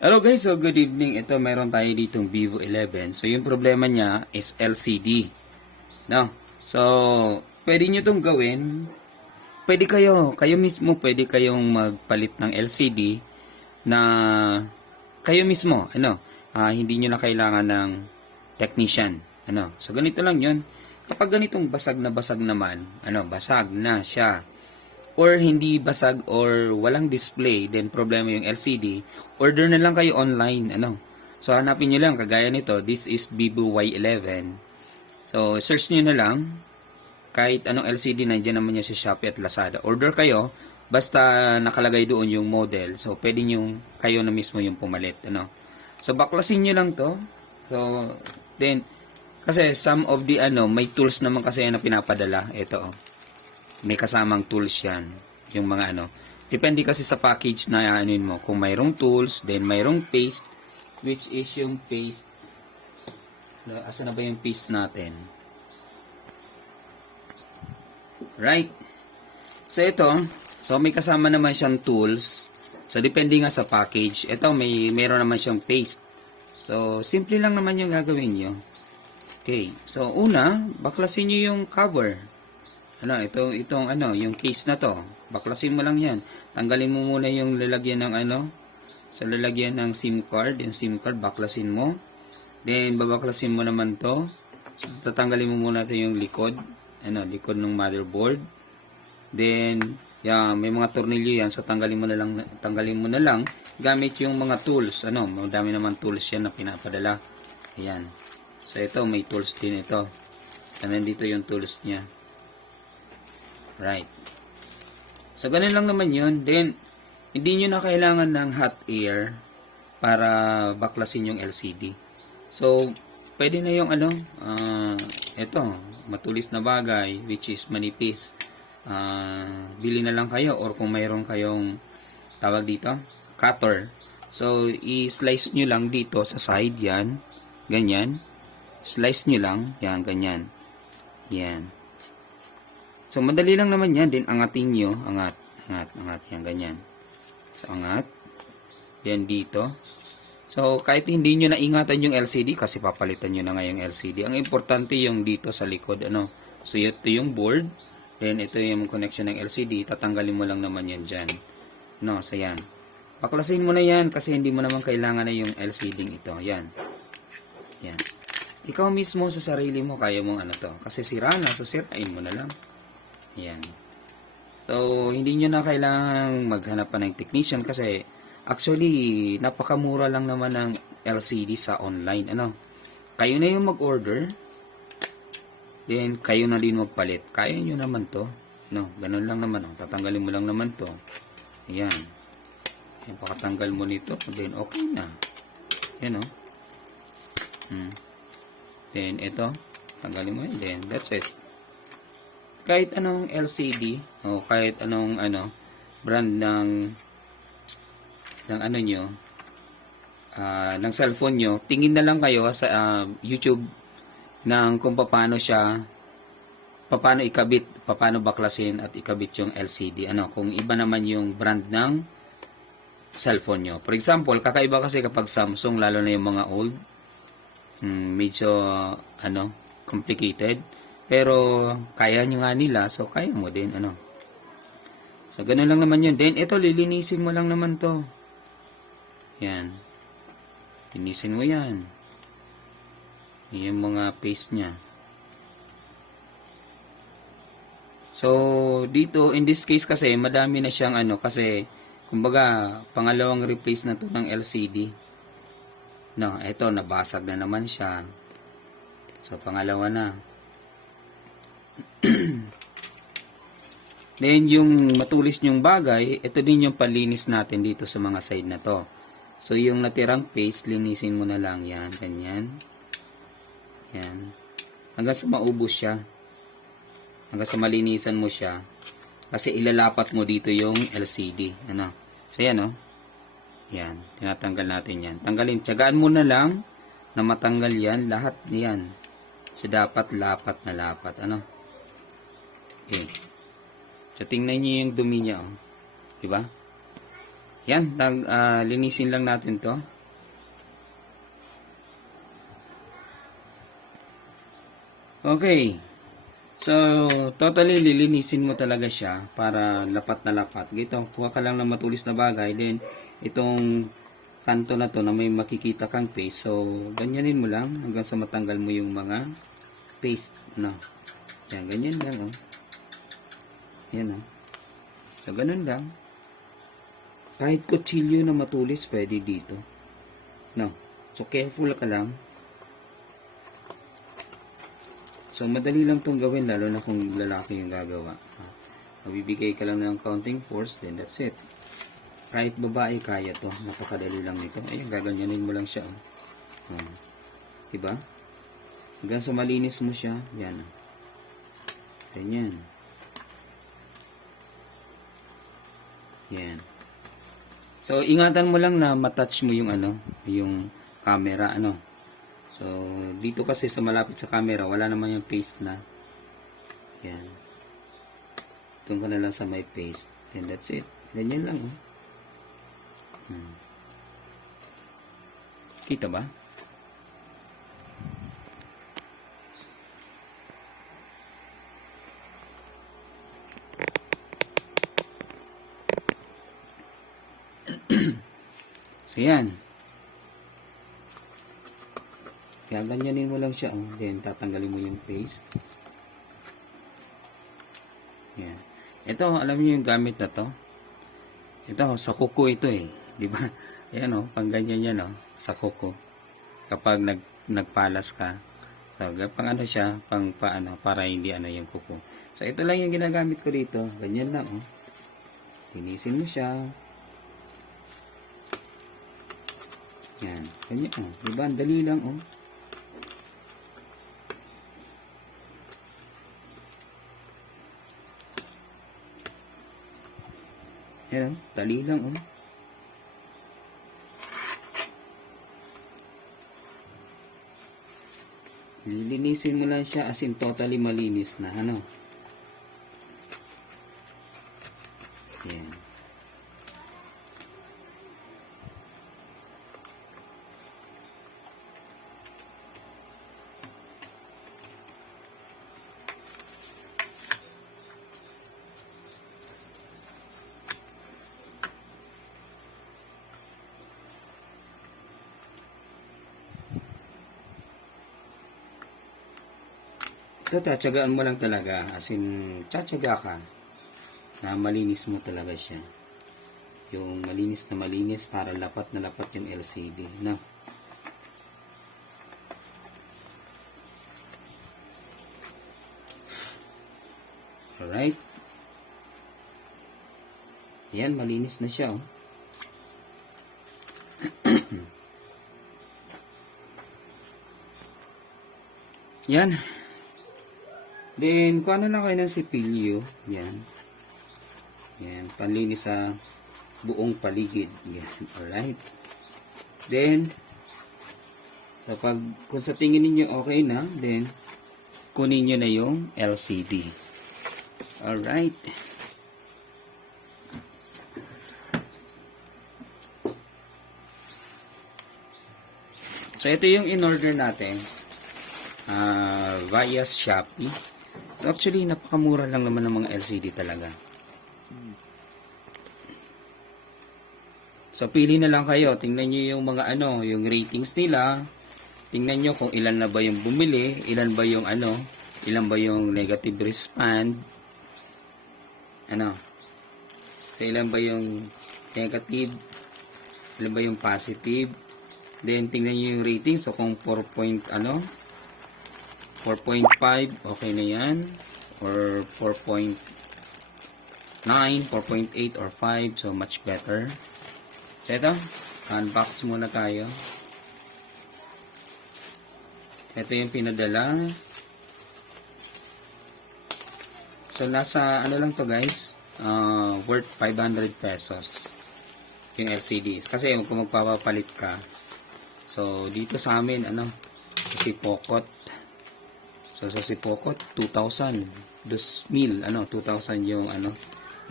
Hello guys, so good evening. Ito meron tayo ditong Vivo 11. So yung problema niya is LCD. No? So, pwede nyo itong gawin. Pwede kayo, kayo mismo pwede kayong magpalit ng LCD na kayo mismo, ano, ah, hindi nyo na kailangan ng technician. Ano? So ganito lang 'yon. Kapag ganitong basag na basag naman, ano, basag na siya or hindi basag or walang display, then problema yung LCD, order na lang kayo online, ano. So hanapin niyo lang kagaya nito, this is Vivo Y11. So search niyo na lang kahit anong LCD nandiyan naman niya sa Shopee at Lazada. Order kayo basta nakalagay doon yung model. So pwede niyo kayo na mismo yung pumalit, ano. So baklasin niyo lang 'to. So then kasi some of the ano, may tools naman kasi na pinapadala. Ito oh may kasamang tools yan. Yung mga ano. Depende kasi sa package na anuin mo. Kung mayroong tools, then mayroong paste, which is yung paste. Asa na ba yung paste natin? Right. So ito, so may kasama naman siyang tools. So depende nga sa package. Ito may meron naman siyang paste. So simple lang naman yung gagawin niyo. Okay. So una, baklasin niyo yung cover. Ano, ito itong ano, yung case na to. Baklasin mo lang 'yan. Tanggalin mo muna yung lalagyan ng ano, sa lalagyan ng SIM card, yung SIM card baklasin mo. Then babaklasin mo naman 'to. So, tatanggalin mo muna 'to yung likod, ano, likod ng motherboard. Then, yan, may mga tornilyo yan, so tanggalin mo na lang tanggalin mo na lang gamit yung mga tools. Ano, madami naman tools yan na pinapadala. Ayan. So ito may tools din ito. And nandito yung tools niya. Right. So, ganun lang naman yun. Then, hindi nyo na kailangan ng hot air para baklasin yung LCD. So, pwede na yung ano, ah, ito, matulis na bagay, which is manipis. Ah, bili na lang kayo or kung mayroon kayong tawag dito, cutter. So, i-slice nyo lang dito sa side yan. Ganyan. Slice nyo lang. Yan, ganyan. Yan. So, madali lang naman yan. Then, angatin nyo. Angat, angat, angat. Yan, ganyan. So, angat. Then, dito. So, kahit hindi nyo naingatan yung LCD, kasi papalitan nyo na nga yung LCD. Ang importante yung dito sa likod, ano. So, ito yung board. Then, ito yung connection ng LCD. Tatanggalin mo lang naman yan dyan. No, so yan. Baklasin mo na yan kasi hindi mo naman kailangan na yung LCD ito. Yan. Yan. Ikaw mismo sa sarili mo, kaya mong ano to. Kasi sira na, so sirain mo na lang. Yan. So, hindi nyo na kailangang maghanap pa ng technician kasi actually, napakamura lang naman ng LCD sa online. Ano? Kayo na yung mag-order. Then, kayo na din magpalit. Kaya nyo naman to. No, ganun lang naman. Oh. Tatanggalin mo lang naman to. Ayan. Ayan, pakatanggal mo nito. Then, okay na. Ayan, oh. Hmm. Then, ito. Tanggalin mo yun. Then, that's it kahit anong LCD o kahit anong ano brand ng ng ano nyo ah, ng cellphone nyo tingin na lang kayo sa ah, YouTube ng kung paano siya paano ikabit paano baklasin at ikabit yung LCD ano kung iba naman yung brand ng cellphone nyo. For example kakaiba kasi kapag Samsung lalo na yung mga old hmm, medyo ano complicated pero, kaya nyo nga nila, so kaya mo din, ano. So, ganun lang naman yun. Then, ito, lilinisin mo lang naman to. Yan. Linisin mo yan. Yung mga paste niya. So, dito, in this case kasi, madami na siyang ano, kasi, kumbaga, pangalawang replace na to ng LCD. No, ito, nabasag na naman siya. So, pangalawa na. Then yung matulis nyong bagay, ito din yung palinis natin dito sa mga side na to. So yung natirang paste, linisin mo na lang yan, ganyan. Yan. Hanggang sa maubos siya. Hanggang sa malinisan mo siya. Kasi ilalapat mo dito yung LCD. Ano? So yan oh. Yan. Tinatanggal natin yan. Tanggalin. Tiyagaan mo na lang na matanggal yan. Lahat yan. So dapat lapat na lapat. Ano? Okay. So, tingnan niyo yung dumi niya, oh. Diba? Yan, tag, ah, linisin lang natin to. Okay. So, totally lilinisin mo talaga siya para lapat na lapat. Gito, kuha ka lang ng matulis na bagay. Then, itong kanto na to na may makikita kang paste. So, ganyanin mo lang hanggang sa matanggal mo yung mga paste. No? Yan, ganyan lang. Oh. Yan oh. So, ganun lang. Kahit kutsilyo na matulis, pwede dito. No? So, careful ka lang. So, madali lang tong gawin, lalo na kung lalaki yung gagawa. Ah, Mabibigay ka lang ng counting force, then that's it. Kahit babae, kaya to. Napakadali lang nito. Ayun, gaganyanin mo lang siya. Oh. Ah. Diba? Hanggang sa malinis mo siya, yan. Ganyan. Yan. So, ingatan mo lang na matouch mo yung ano, yung camera, ano. So, dito kasi sa malapit sa camera, wala naman yung paste na. Yan. Doon ka na lang sa may paste. And that's it. Ganyan lang, oh. Hmm. Kita ba? So, yan. Kaya ganyanin mo lang siya. Oh. Then, tatanggalin mo yung paste. Yan. Ito, alam niyo yung gamit na to? Ito, sa kuko ito eh. Di ba? Ayan oh, pang ganyan yan oh. Sa kuko. Kapag nag, nagpalas ka. So, pang ano siya, pang paano, para hindi ano yung kuko. So, ito lang yung ginagamit ko dito. Ganyan lang oh. Linisin mo siya. Yan. Ganyan oh. Diba? Ang dali lang oh. Yan, dali lang oh. Lilinisin mo lang siya as in totally malinis na ano. Yan. Ito, tatsagaan mo lang talaga. As in, tsatsaga ka. Na malinis mo talaga siya. Yung malinis na malinis para lapat na lapat yung LCD. No? Alright. Yan, malinis na siya. Oh. Yan. Then, kuha na lang kayo ng sipilyo. Yan. Yan. Panlinis sa buong paligid. Yan. Alright. Then, so pag, kung sa tingin ninyo okay na, then, kunin nyo na yung LCD. Alright. So, ito yung in-order natin ah via Shopee. Actually, napakamura lang naman ng mga LCD talaga. So pili na lang kayo. Tingnan nyo yung mga ano, yung ratings nila. Tingnan nyo kung ilan na ba yung bumili, ilan ba yung ano, ilan ba yung negative respond. Ano? So ilan ba yung negative, ilan ba yung positive. Then tingnan nyo yung rating. So kung 4 point ano, 4.5, okay na yan. Or 4.9, 4.8 or 5, so much better. So ito, unbox muna tayo. Ito yung pinadala. So nasa ano lang to guys, uh, worth 500 pesos yung LCD. Kasi kung magpapapalit ka, so dito sa amin, ano, kasi Pokot, So sa Sipokot 2,000 2,000 ano 2,000 yung ano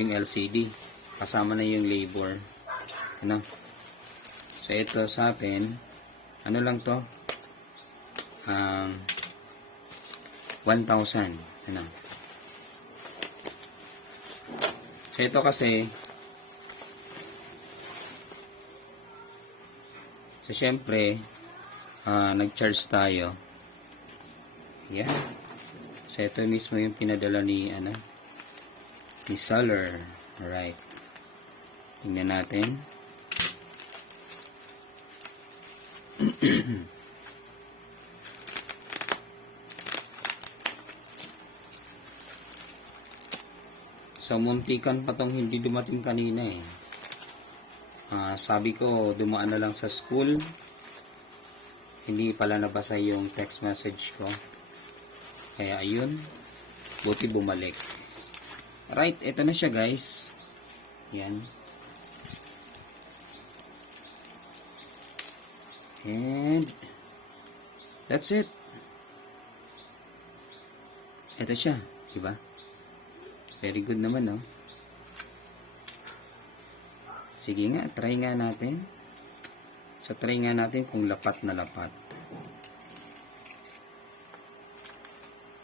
yung LCD kasama na yung labor Ano? So, ito sa atin, ano lang to? Um, 1,000. Ano? So, ito kasi, so, syempre, ah, nag-charge tayo. Yan. So, ito mismo yung pinadala ni, ano, ni seller. Alright. Tingnan natin. So, muntikan pa tong hindi dumating kanina eh. Ah, sabi ko, dumaan na lang sa school. Hindi pala nabasa yung text message ko. Kaya ayun, buti bumalik. Right, ito na siya guys. Yan. And that's it. Ito siya, di ba? Very good naman, no? Sige nga, try nga natin. So, try nga natin kung lapat na lapat.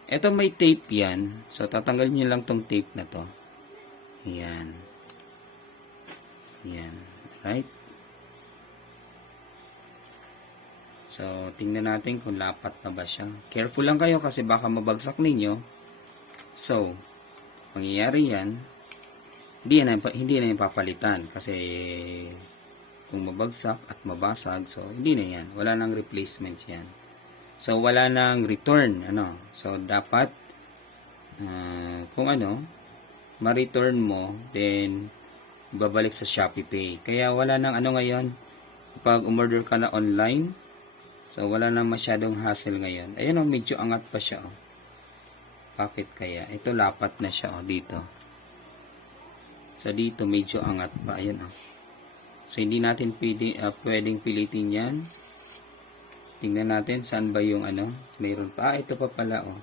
Ito may tape yan. So, tatanggal nyo lang tong tape na to. Yan. Yan. Right? So, tingnan natin kung lapat na ba siya. Careful lang kayo kasi baka mabagsak ninyo. So, mangyayari yan, hindi na, hindi na yung kasi kung mabagsak at mabasag, so hindi na yan. Wala nang replacement yan. So, wala nang return. Ano? So, dapat ah, kung ano, ma-return mo, then babalik sa Shopee Pay. Kaya wala nang ano ngayon, kapag umorder ka na online, so wala nang masyadong hassle ngayon. Ayun oh, medyo angat pa siya oh. Bakit kaya? Ito lapat na siya oh, dito. So dito medyo angat pa. Ayan oh. So hindi natin pwede, ah, pwedeng pilitin yan. Tingnan natin saan ba yung ano. Mayroon pa. Ah, ito pa pala oh.